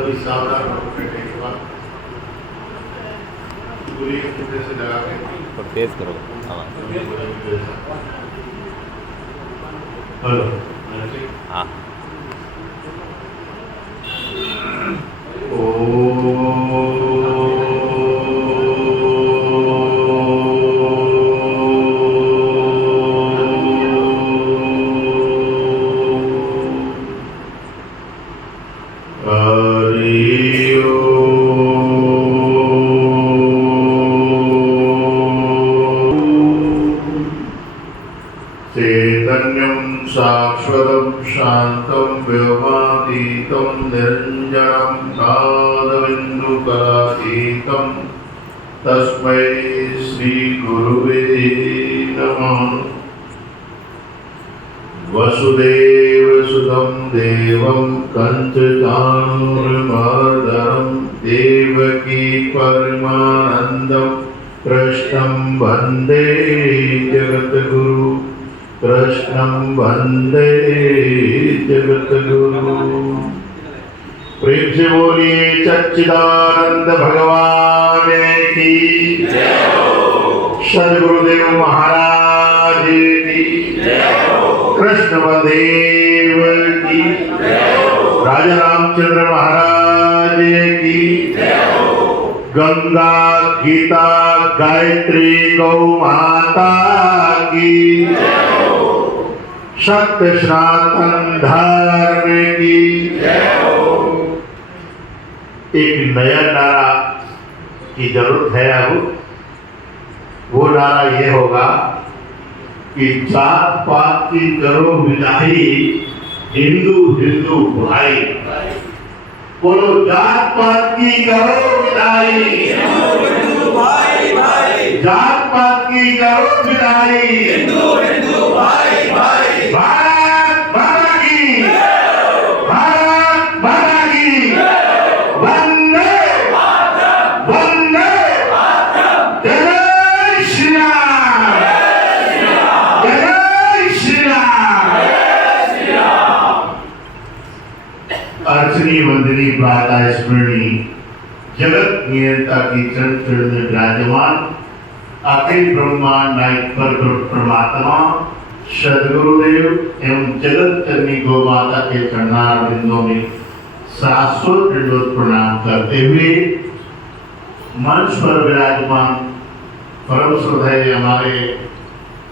सभी सावधान होकर बैठने के बाद पूरी तरह से लगा के और तेज करो आवाज़। हेलो हाँ चैतन्यं शाश्वतं शान्तं व्योमातीतं निरञ्जनं कालबिन्दुकलातीतं तस्मै श्रीगुरुवे नमः। वसुदेवसुतं देवं कंसचाणूरमर्दनं देवकी परमानन्दं कृष्णं वन्दे जगद्गुरु कृष्णं वन्दे जगद्गुरु। प्रेम से बोलिए सच्चिदानंद भगवान की जय हो, सद्गुरुदेव महाराज की जय हो, कृष्ण बलदेव की जय हो, राजा रामचंद्र महाराज की जय हो, गंगा गीता गायत्री गौ माता की जय हो, सत्य सनातन धर्म की जय हो। एक नया नारा की जरूरत है। अब वो नारा ये होगा कि जात पात की करो विदाई, हिंदू हिंदू भाई। बोलो जात पात की करो विदाई, हिंदू हिंदू भाई भाई। जात पात की करो विदाई, हिंदू हिंदू भाई भाई। भारत माता की, भारत माता की, वंदे वंदे जय श्री राम, जय श्री राम। अर्चनी वंदनी प्रातः स्मरणी जगत नियंता की चरण चरण में विराजमान अखिल ब्रह्मांड नायक पर परमात्मा सदगुरुदेव एवं जगत जननी गौ माता के चरणारविंदों में शाश्वत दंडवत प्रणाम करते हुए मंच पर विराजमान परम श्रद्धेय हमारे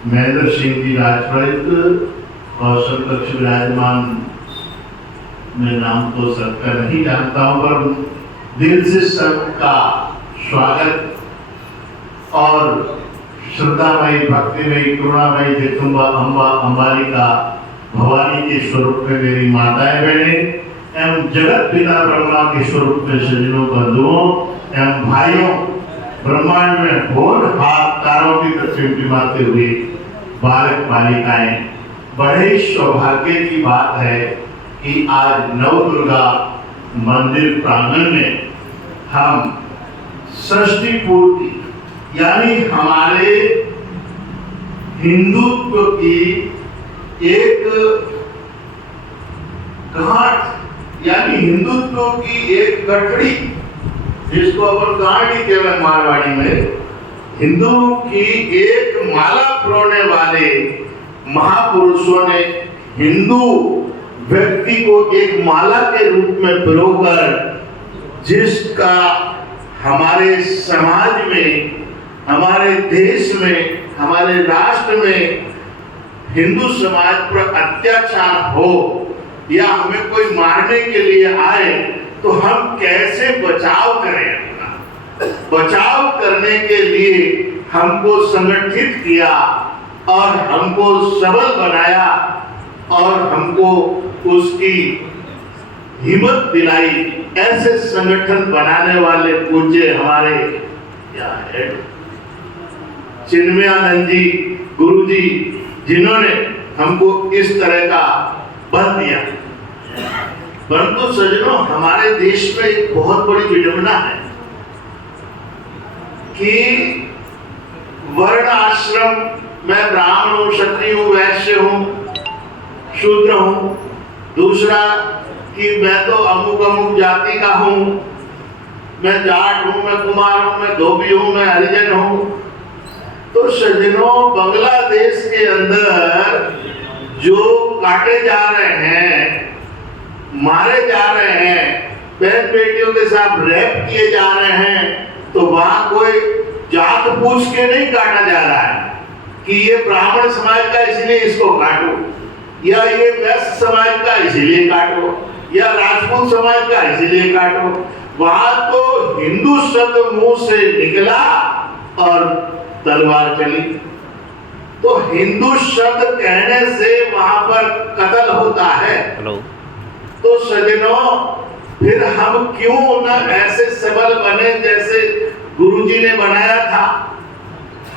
महेंद्र सिंह जी राजपुरोहित और समकक्ष विराजमान, मैं नाम तो सबका नहीं जानता हूँ पर दिल से सबका स्वागत और श्रद्धामयी भक्तिमयी करुणामयी जगदम्बा अम्बा अंबालिका भवानी के स्वरूप में मेरी माताएं बहने एवं जगत पिता ब्रह्मा के स्वरूप में सज्जनों बंधुओं एवं भाइयों, ब्रह्मांड में भोर हाथ तारों की तरफ टिमाते हुए बालक बालिकाएं, बड़े सौभाग्य की बात है कि आज नवदुर्गा मंदिर प्रांगण में हम षष्ठी पूर्ति यानी हमारे हिंदुत्व की एक गांठ यानी हिंदुत्व की एक गठड़ी, जिसको अपन गांठ ही कहते हैं मारवाड़ी में, हिंदू की एक माला पिरोने वाले महापुरुषों ने हिंदू व्यक्ति को एक माला के रूप में पिरोकर जिसका हमारे समाज में, हमारे देश में, हमारे राष्ट्र में हिंदू समाज पर अत्याचार हो या हमें कोई मारने के लिए आए तो हम कैसे बचाव करें। अपना बचाव करने के लिए हमको संगठित किया और हमको सबल बनाया और हमको उसकी हिम्मत दिलाई। ऐसे संगठन बनाने वाले पूज्य हमारे क्या है चिन्मयानंद जी गुरु जी, जिन्होंने हमको इस तरह का बल दिया। परंतु सज्जनों, हमारे देश में एक बहुत बड़ी विडंबना है कि वर्ण आश्रम, मैं ब्राह्मण हूं, क्षत्रिय हूं, वैश्य हूं, शूद्र हूं, दूसरा कि मैं तो अमुक अमुक जाति का हूँ, मैं जाट हूँ, मैं कुमार हूँ, मैं धोबी हूँ, मैं हरिजन हूँ। तो सज्जनों, बांग्लादेश के अंदर जो काटे जा रहे हैं, मारे जा रहे हैं, बहन बेटियों के साथ रेप किए जा रहे हैं, तो वहां कोई जात पूछ के नहीं काटा जा रहा है कि ये ब्राह्मण समाज का इसलिए इसको काटो, या ये वैश्य समाज का इसलिए काटो, या राजपूत समाज का इसलिए काटो। वहां तो हिंदू शब्द मुंह से निकला और तलवार चली। तो हिंदू शब्द कहने से वहां पर कत्ल होता है। हेलो। तो सज्जनों, फिर हम क्यों न ऐसे सबल बने जैसे गुरुजी ने बनाया था।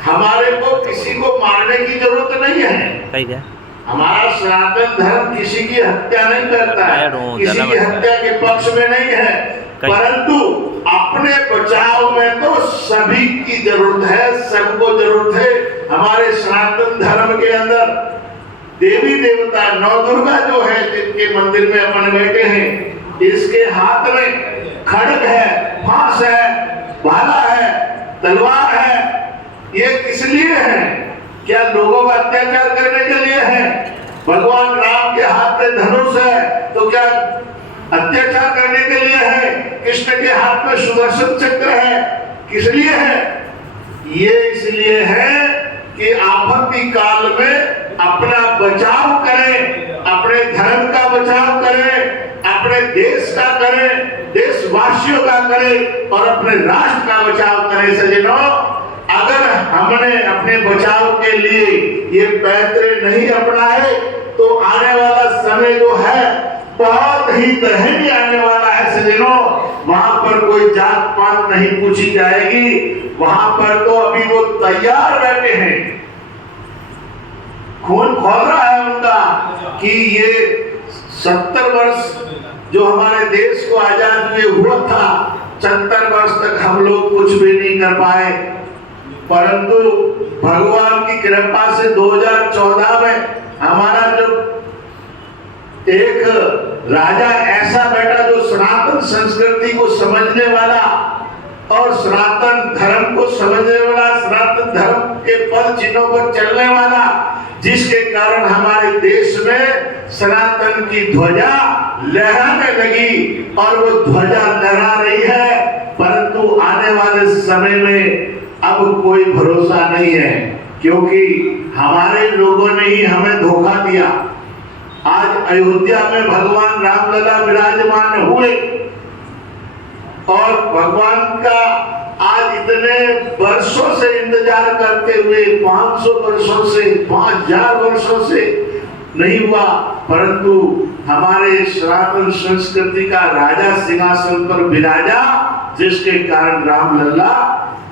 हमारे को किसी को मारने की जरूरत नहीं है। हमारा सनातन धर्म किसी की हत्या नहीं करता है, किसी की हत्या के पक्ष में नहीं है, परंतु अपने बचाव में तो सभी की जरूरत है, सबको जरूरत है। हमारे सनातन धर्म के अंदर देवी देवता नवदुर्गा जो है, जिनके मंदिर में अपन बैठे हैं, इसके हाथ में खड्ग है, फांस है, भाला है, तलवार है। ये किस लिए है? क्या लोगों का अत्याचार करने के लिए है? भगवान राम के हाथ में धनुष है तो क्या अत्याचार करने के लिए है? कृष्ण के हाथ में सुदर्शन चक्र है, किस लिए है? ये इसलिए है कि आपत्ति काल में अपना बचाव करें, अपने धर्म का बचाव करें, अपने देश का करें, देशवासियों का करें और अपने राष्ट्र का बचाव करें। सज्जनों, अगर हमने अपने बचाव के लिए ये पैतरे नहीं अपनाए तो आने वाला समय जो है बहुत ही दयनीय आने वाला है। सज्जनों, वहां पर कोई जात पात नहीं पूछी जाएगी, वहां पर तो अभी वो तैयार बैठे हैं, खून खोल रहा है उनका कि ये 70 वर्ष जो हमारे देश को आजाद हुए हुआ था, 70 वर्ष तक हम लोग कुछ भी नहीं कर पाए, परंतु भगवान की कृपा से 2014 में हमारा जो एक राजा ऐसा बैठा जो सनातन संस्कृति को समझने वाला और सनातन धर्म को समझने वाला, सनातन धर्म के पद चिन्हों पर चलने वाला, जिसके कारण हमारे देश में सनातन की ध्वजा लहराने लगी और वो ध्वजा लहरा रही है। परंतु आने वाले समय में अब कोई भरोसा नहीं है, क्योंकि हमारे लोगों ने ही हमें धोखा दिया। आज अयोध्या में भगवान रामलला विराजमान हुए और भगवान का आज इतने वर्षों से इंतजार करते हुए 500 वर्षों से, 5000 वर्षों से नहीं हुआ, परंतु हमारे सनातन संस्कृति का राजा सिंहासन पर विराजा, जिसके कारण रामलला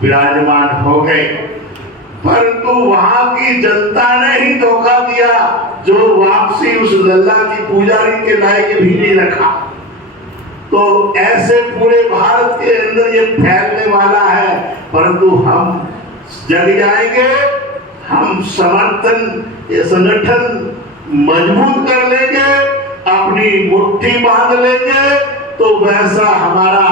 विराजमान हो गए। परंतु वहां की जनता ने ही धोखा दिया, जो वापसी उस लल्ला की पुजारी के लायक भी नहीं रखा। तो ऐसे पूरे भारत के अंदर ये फैलने वाला है, परंतु हम जग जाएंगे, हम ये संगठन मजबूत कर लेंगे, अपनी मुट्ठी बांध लेंगे, तो वैसा हमारा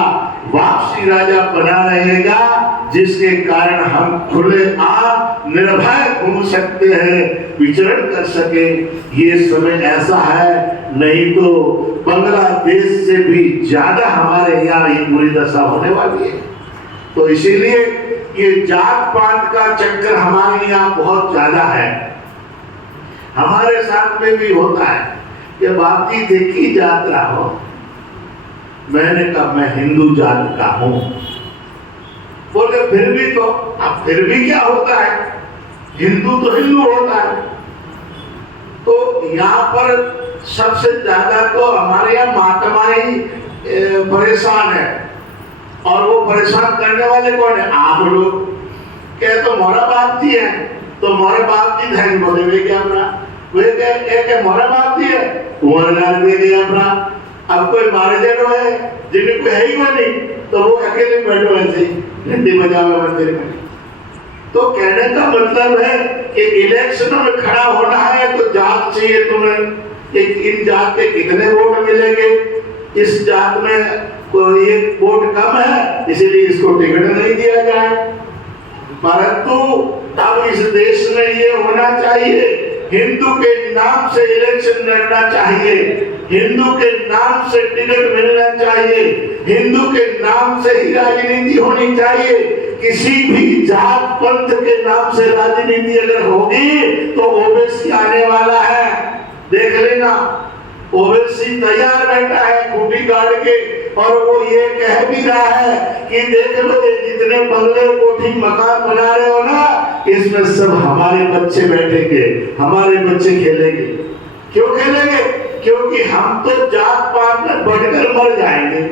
वापसी राजा बना रहेगा, जिसके कारण हम खुले आम निर्भय घूम सकते हैं, विचरण कर सके। ये समय ऐसा है, नहीं तो बांग्लादेश से भी ज्यादा हमारे यहाँ ये बुरी दशा होने वाली है। तो इसीलिए ये जात पात का चक्कर हमारे यहाँ बहुत ज्यादा है। हमारे साथ में भी होता है कि बाकी देखी जात रहो, मैंने कहा मैं हिंदू जात का हूं। बोले फिर भी तो, अब फिर भी क्या होता है, हिंदू तो हिंदू होता है। तो यहाँ पर सबसे ज्यादा तो हमारे यहाँ महात्मा ही परेशान है, और वो परेशान करने वाले कौन है? आप लोग। क्या तो मोरा बाप जी है, तो मोरे बाप जी धैर्य बोले वे क्या अपना, वे क्या मोरा बाप जी है, अपना। अब कोई मारे जानो है जिन्हें कोई है ही नहीं, तो वो अकेले बैठो ऐसे घंटी बजावे मंदिर में। तो कहने का मतलब है कि इलेक्शनों में खड़ा होना है तो जात चाहिए तुम्हें, इन जात के कितने वोट मिलेंगे, इस जात में कोई एक वोट कम है इसीलिए इसको टिकट नहीं दिया जाए। परंतु अब इस देश में ये होना चाहिए, हिंदू के नाम से इलेक्शन लड़ना चाहिए, हिंदू के नाम से टिकट मिलना चाहिए, हिंदू के नाम से ही राजनीति होनी चाहिए। किसी भी जात पंथ के नाम से राजनीति अगर होगी तो ओबीसी आने वाला है, देख लेना। ओबीसी तैयार बैठा है खूंटी गाड़ के, और वो ये कह भी रहा है कि देख लो ये जितने बंगले कोठी मकान बना रहे हो ना, इसमें सब हमारे बच्चे बैठेंगे, हमारे बच्चे खेलेंगे। क्यों खेलेंगे? क्योंकि हम तो जात पात में बढ़कर मर जाएंगे।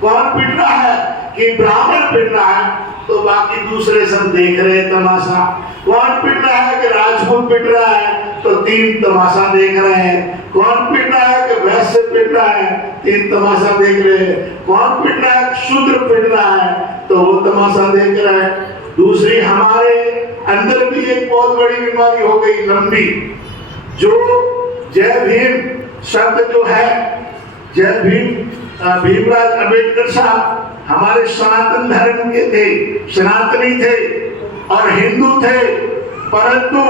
कौन पिट रहा है? कि ब्राह्मण पिट रहा है तो बाकी दूसरे सब देख रहे हैं तमाशा। कौन पिट रहा है? कि राजपूत पिट रहा है तो 3 तमाशा देख रहे हैं। कौन पिट रहा है? कि वैश्य पिट रहा है, 3 तमाशा देख रहे हैं। कौन पिट रहा है? शूद्र पिट रहा है तो वो तमाशा देख रहे हैं। दूसरी हमारे अंदर भी एक बहुत बड़ी बीमारी हो गई लंबी, जो जय भीम शब्द जो है, जय भीम, भीमराव अंबेडकर साहब हमारे सनातन धर्म के थे, सनातनी थे और हिंदू थे, परंतु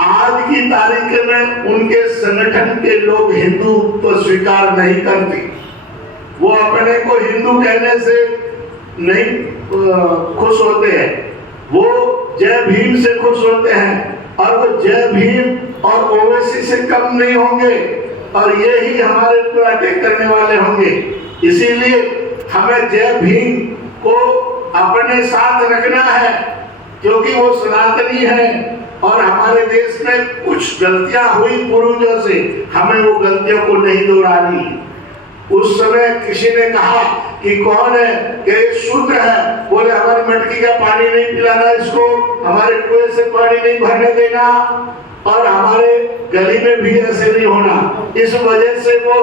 आज की तारीख में उनके संगठन के लोग हिंदू तो स्वीकार नहीं करते। वो अपने को हिंदू कहने से नहीं खुश होते हैं, वो जय भीम से खुश होते हैं और वो जय भीम और ओवैसी से कम नहीं होंगे और यही हमारे पर अटैक करने वाले होंगे। इसीलिए हमें जय भीम को अपने साथ रखना है, क्योंकि वो सनातनी है और हमारे देश में कुछ गलतियां हुई पूर्वजों से, हमें वो गलतियों को नहीं दोहरानी। उस समय किसी ने कहा कि कौन है, कि शूद्र है, बोले हमारी मटकी का पानी नहीं पिलाना इसको, हमारे कुएं से पानी नहीं भरने देना और हमारे गली में भी ऐसे नहीं होना। इस वजह से वो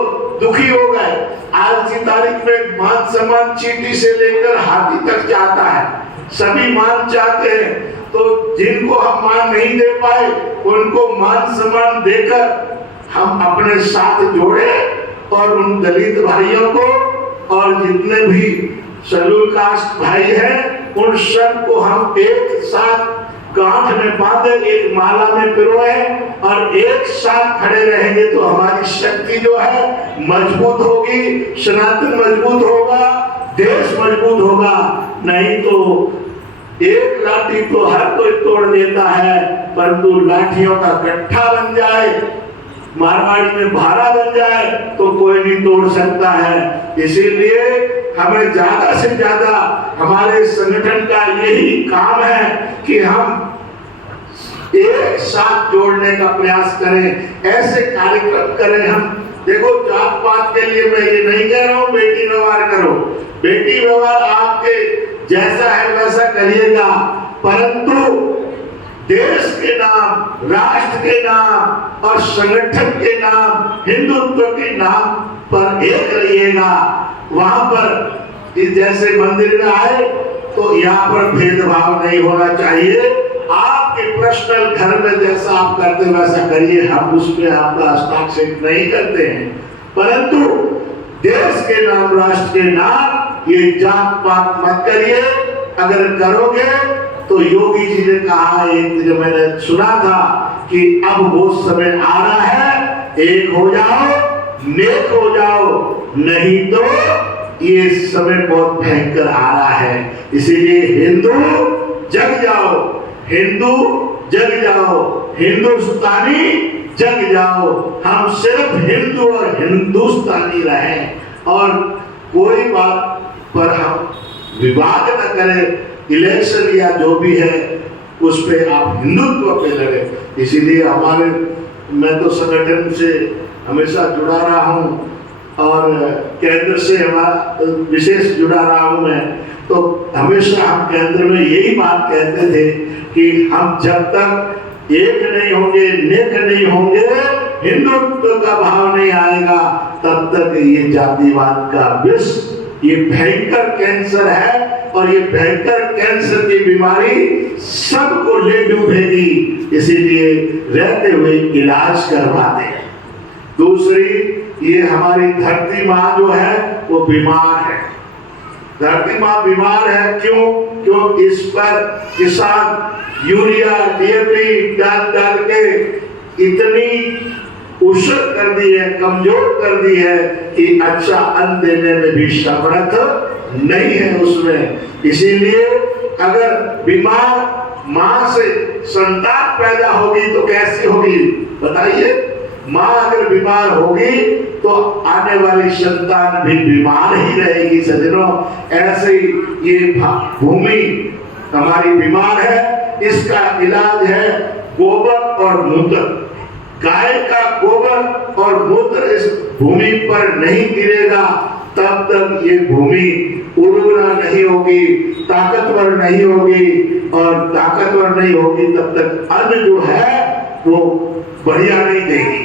दुखी हो गए। आज की तारीख में मान सम्मान चींटी से लेकर हाथी तक जाता है, सभी मान चाहते हैं। तो जिनको हम मान नहीं दे पाए उनको मान सम्मान देकर हम अपने साथ जोड़े और उन दलित भाइयों को और जितने भी शेड्यूल कास्ट भाई हैं उन सब को हम एक साथ गांठ में बांधे, एक माला में पिरोए और एक साथ खड़े रहेंगे तो हमारी शक्ति जो है मजबूत होगी, सनातन मजबूत होगा, देश मजबूत होगा। नहीं तो एक लाठी तो हर कोई तोड़ देता है, परंतु लाठियों का गट्ठा बन जाए, मारवाड़ी में भारा बन जाए तो कोई नहीं तोड़ सकता है। इसीलिए हमें ज्यादा से ज्यादा हमारे संगठन का यही काम है कि हम एक साथ जोड़ने का प्रयास करें, ऐसे कार्यक्रम करें। हम देखो जात पात के लिए मैं ये नहीं कह रहा हूँ बेटी व्यवहार करो, बेटी व्यवहार आपके जैसा है वैसा करिएगा, परंतु देश के नाम, राष्ट्र के नाम और संगठन के नाम, हिंदुत्व के नाम पर एक रहिएगा। वहां पर जैसे मंदिर में आए तो यहाँ पर भेदभाव नहीं होना चाहिए। आपके पर्सनल घर में जैसा आप करते वैसा करिए, हम उसमें आपका हस्तक्षेप नहीं करते हैं, परंतु देश के नाम, राष्ट्र के नाम ये जात पात मत करिए। अगर करोगे तो योगी जी ने कहा, एक जो मैंने सुना था कि अब वो समय आ रहा है, एक हो जाओ, नेक हो जाओ, नहीं तो ये समय बहुत भयंकर आ रहा है। इसीलिए हिंदू जग जाओ, हिंदू जग जाओ, हिंदुस्तानी जग जाओ। हम सिर्फ हिंदू और हिंदुस्तानी रहें और कोई बात पर हम विवाद न करें। इलेक्शन या जो भी है उस पे आप हिंदुत्व पे लड़े। इसीलिए हमारे, मैं तो संगठन से हमेशा जुड़ा रहा हूँ और केंद्र से हमारा विशेष जुड़ा रहा हूँ मैं, तो हमेशा हम केंद्र में यही बात कहते थे कि हम जब तक एक नहीं होंगे, नेक नहीं होंगे, हिंदुत्व का भाव नहीं आएगा, तब तक ये जातिवाद का विष, ये भयंकर कैंसर है और ये भयंकर कैंसर की बीमारी सबको ले डूबेगी। इसीलिए रहते हुए इलाज करवा दें। दूसरी ये हमारी धरती माँ जो है वो बीमार है। धरती माँ बीमार है क्यों? क्यों इस पर किसान यूरिया डीएपी डाल डाल के इतनी उशर कर दी है, कमजोर कर दी है कि अच्छा अन्न देने में भी समर्थ नहीं है उसमें। इसीलिए अगर बीमार माँ से संतान पैदा होगी तो कैसी होगी बताइए? माँ अगर बीमार होगी तो आने वाली संतान भी बीमार ही रहेगी सज्जनों। ऐसे ही ये भूमि हमारी बीमार है, इसका इलाज है गोबर और मूत्र। गाय का गोबर और मूत्र इस भूमि पर नहीं गिरेगा तब तक ये भूमि उर्वरा नहीं होगी, ताकतवर नहीं होगी, और ताकतवर नहीं होगी तब तक अन्न जो है वो बढ़िया नहीं देगी,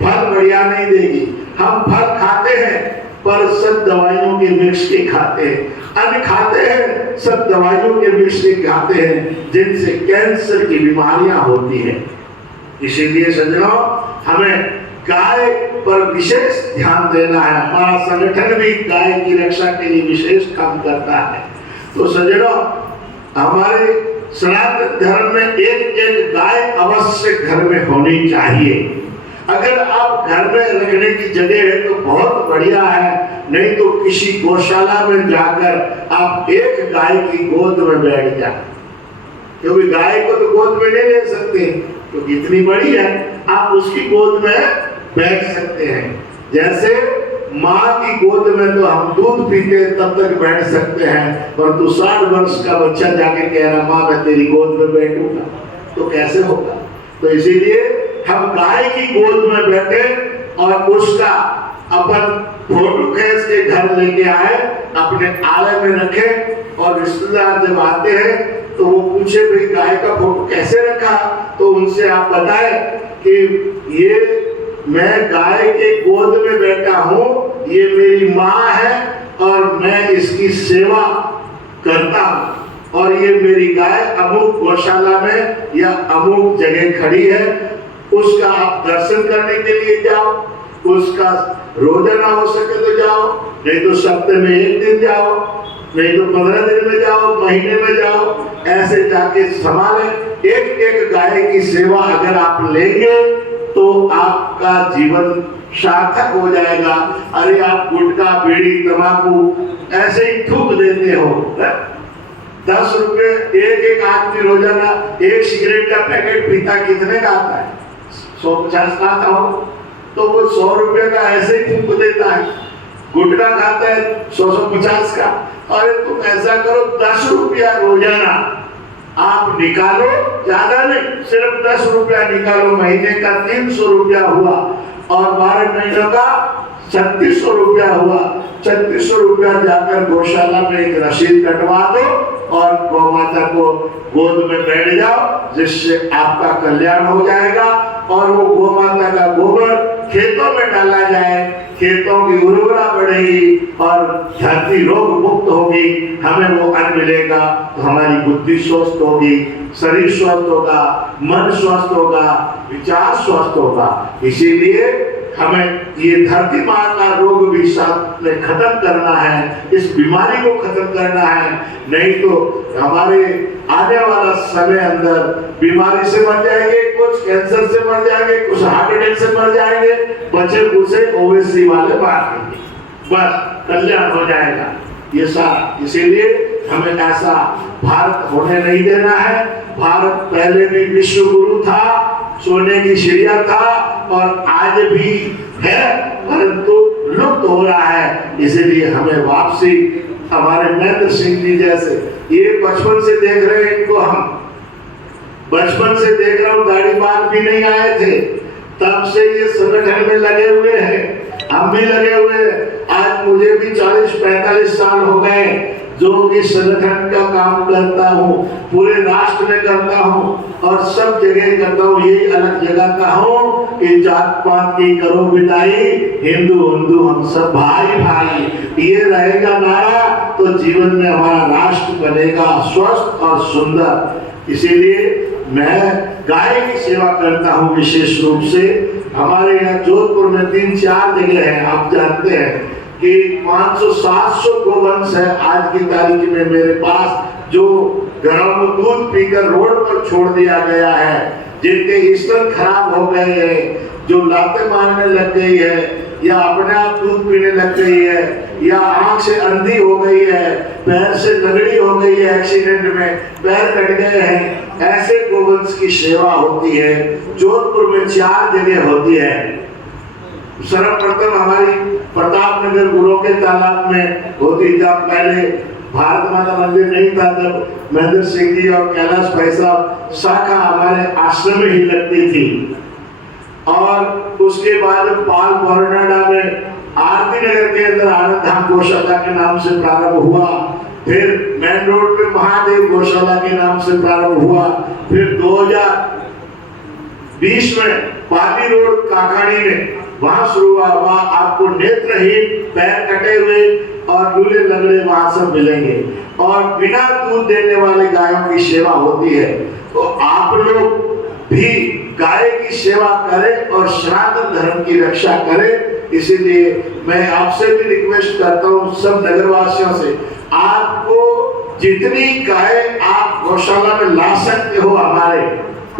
फल बढ़िया नहीं देगी। हम फल खाते हैं पर सब दवाइयों के मिक्स के खाते हैं, अन्न खाते हैं सब दवाइयों के मिक्स के खाते हैं, जिनसे कैंसर की बीमारियां होती हैं। इसीलिए सज्जनों हमें गाय पर विशेष ध्यान देना है। हमारा संगठन भी गाय की रक्षा के लिए विशेष काम करता है। तो सज्जनों हमारे सनातन धर्म में एक एक गाय अवश्य घर में होनी चाहिए। अगर आप घर में रखने की जगह है तो बहुत बढ़िया है, नहीं तो किसी गौशाला में जाकर आप एक गाय की गोद में बैठ जाए, क्योंकि गाय को तो गोद में नहीं ले सकते क्योंकि इतनी बड़ी है, आप उसकी गोद में बैठ सकते हैं। जैसे माँ की गोद में तो हम दूध पीते तब तक बैठ सकते हैं, पर तो 60 वर्ष का बच्चा जाके कह रहा माँ मैं तेरी गोद में बैठूंगा तो कैसे होगा? तो इसीलिए हम गाय की गोद में बैठे और उसका अपन फोटो खींच के घर लेके आए, अपने आले में रखे, और रिश्तेदार जब आते हैं तो वो पूछे भाई गाय का फोटो कैसे रखा, तो उनसे आप बताएं कि ये मैं गाय के गोद में बैठा हूँ, ये मेरी माँ है और मैं इसकी सेवा करता हूँ, और ये मेरी गाय अमुक गौशाला में या अमुक जगह खड़ी है, उसका आप दर्शन करने के लिए जाओ, उसका रोजाना हो सके तो जाओ, नहीं तो सप्ताह में 1 दिन जाओ, नहीं तो 15 दिन में जाओ, महीने में जाओ, ऐसे जाके संभालें। एक एक गाय की सेवा अगर आप लेंगे तो आपका जीवन सार्थक हो जाएगा। अरे आप गुटखा बीड़ी तंबाकू ऐसे ही थूक देते हो, 10 रुपए एक आदमी रोजाना एक सिगरेट का पैकेट पीता कितने का आता है? 150 का आता हो, तो वो 100 रुपए का ऐसे ही थूक देता है। गुटखा खाता है 100-150 का। अरे तुम ऐसा करो 10 रुपया रोजाना आप निकालो, ज्यादा नहीं, सिर्फ 10 रुपया निकालो, महीने का 300 रुपया हुआ, और 12 महीनों का 3600 रुपया हुआ। 3600 रुपया जाकर गौशाला में एक रसीद कटवा दो और गौ माता को गोद में बैठ जाओ, जिससे आपका कल्याण हो जाएगा। और वो गौ माता का गोबर खेतों में डाला जाए, खेतों की उर्वरता बढ़ेगी और धरती रोग मुक्त होगी, हमें वो अन्न मिलेगा तो हमारी बुद्धि स्वस्थ होगी, शरीर स्वस्थ होगा, मन स्वस्थ होगा, विचार स्वस्थ होगा। इसीलिए हमें ये धरती माँ का रोग भी साथ में खत्म करना है, इस बीमारी को खत्म करना है, नहीं तो हमारे आने वाला समय अंदर बीमारी से मर जाएंगे, कुछ कैंसर से मर जाएंगे, कुछ हार्ट अटैक से मर जाएंगे, बचे उसे ओवेसी वाले मार देंगे, बस कल्याण हो जाएगा ये सारा। इसीलिए हमें ऐसा भारत होने नहीं देना है। भारत पहले भी विश्व गुरु था, सोने की चिड़िया था और आज भी है, परंतु लुप्त हो रहा है। इसलिए हमें वापसी, हमारे महेंद्र सिंह जी जैसे, ये बचपन से देख रहे हैं इनको, हम बचपन से देख रहा हूँ, दाढ़ी बाल भी नहीं आए थे, तब से ये संगठन में लगे हुए हैं, हम भी लगे हुए हैं। आज मुझे भी 40-45 साल हो गए जो कि संगठन का काम करता हूँ, पूरे राष्ट्र में करता हूँ और सब जगह करता हूँ। यही अलग जगह का हूँ कि जात पात की करो विदाई, हिंदू हिंदू हम सब भाई भाई, ये रहेगा नारा तो जीवन में हमारा राष्ट्र बनेगा स्वस्थ और सुंदर। इसीलिए मैं गाय की सेवा करता हूँ विशेष रूप से। हमारे यहाँ जोधपुर में 3-4 जगह है, आप जानते हैं कि 500-700 गोवंश है आज की तारीख में मेरे पास, जो घरों में दूध पीकर रोड पर छोड़ दिया गया है, जिनके स्तन खराब हो गए हैं, जो लातें मारने लग गई है, या अपने आप दूध पीने लग गई है, या आंख से अंधी हो गई है, पैर से लगड़ी हो गई है, एक्सीडेंट में पैर कट गए हैं, ऐसे गोवंश की सेवा होती है। जोधपुर में 4 जगह होती है। सर्वप्रथम हमारी प्रताप नगर गुरु के तालाब में होती, जब पहले भारत माता मंदिर नहीं था, तब महेंद्र सिंह जी और कैलाश भाई साहब शाखा हमारे आश्रम में ही लगती थी। और उसके बाद पाल बोरनाडा में आरती नगर के अंदर आनंद धाम गौशाला के नाम से प्रारंभ हुआ, फिर मेन रोड पे महादेव गौशाला के नाम से प्रारंभ हुआ, फिर 2020 में पाली रोड काकाड़ी में वहां शुरू हुआ। वहां आपको नेत्रहीन, पैर कटे हुए और लूले लगड़े वहां सब मिलेंगे, और बिना दूध देने वाले गायों की सेवा होती है। तो आप लोग भी गाय की सेवा करें और सनातन धर्म की रक्षा करें। इसीलिए मैं आपसे भी रिक्वेस्ट करता हूँ, सब नगरवासियों से, आपको जितनी गाय आप गौशाला में ला सकते हो हमारे,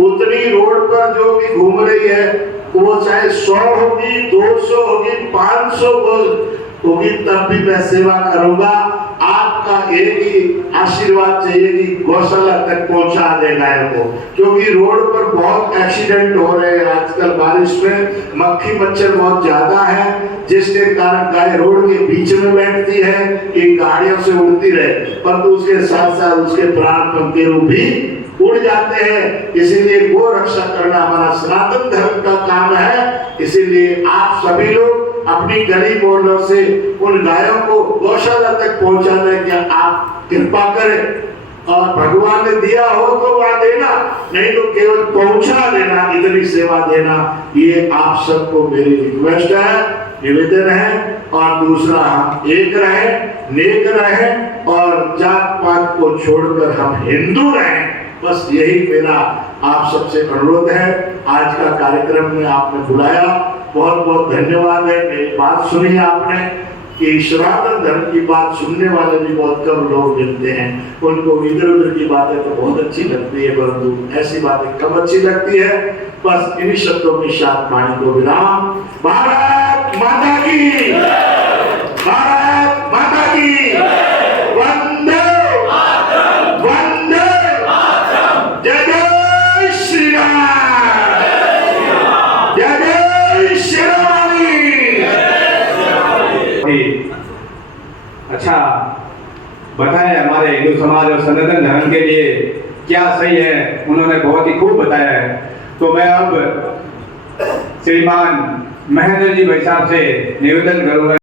उतनी रोड पर जो भी घूम रही है, वो चाहे 100 होगी, 200 होगी, 500 होगी, तब भी मैं सेवा करूंगा। आपका एक ही आशीर्वाद चाहिए कि गौशाला तक पहुंचा दे गाय को, क्योंकि रोड पर बहुत एक्सीडेंट हो रहे हैं आजकल। बारिश में मक्खी मच्छर बहुत ज्यादा है, जिसके कारण गाय रोड के बीच में बैठती है कि गाड़ियों से उड़ती रहे, परंतु उसके साथ साथ उसके प्राण पंखेरु भी उड़ जाते हैं। इसीलिए गो रक्षा करना हमारा सनातन धर्म का काम है। इसीलिए आप सभी लोग अपनी गली मोहल्लों से उन गायों को गौशाला तक पहुंचाने की आप कृपा करें, और भगवान ने दिया हो तो वहां देना, नहीं तो केवल पहुंचा देना, इतनी सेवा देना, ये आप सबको मेरी रिक्वेस्ट है, निवेदन है। और दूसरा, हम एक रहें, नेक रहें, और जात पात को छोड़कर हम हिंदू रहें, बस यही मेरा आप सबसे अनुरोध है। आज का कार्यक्रम में आपने बुलाया, बहुत बहुत धन्यवाद है। मेरी बात सुनी आपने, कि सनातन धर्म की बात सुनने वाले भी बहुत कम लोग मिलते हैं। उनको इधर उधर की बातें तो बहुत अच्छी लगती है, परंतु ऐसी बातें कम अच्छी लगती है। बस इन्हीं शब्दों के साथ वाणी को विराम। भारत माता की, भारत माता की, वंदे वंदे, जय जय श्री राम, जय जय श्री राम। अच्छा बताया हमारे हिंदू समाज और सनातन धर्म के लिए क्या सही है, उन्होंने बहुत ही खूब बताया है। तो मैं अब श्रीमान महेंद्र जी भाई साहब से निवेदन करूंगा।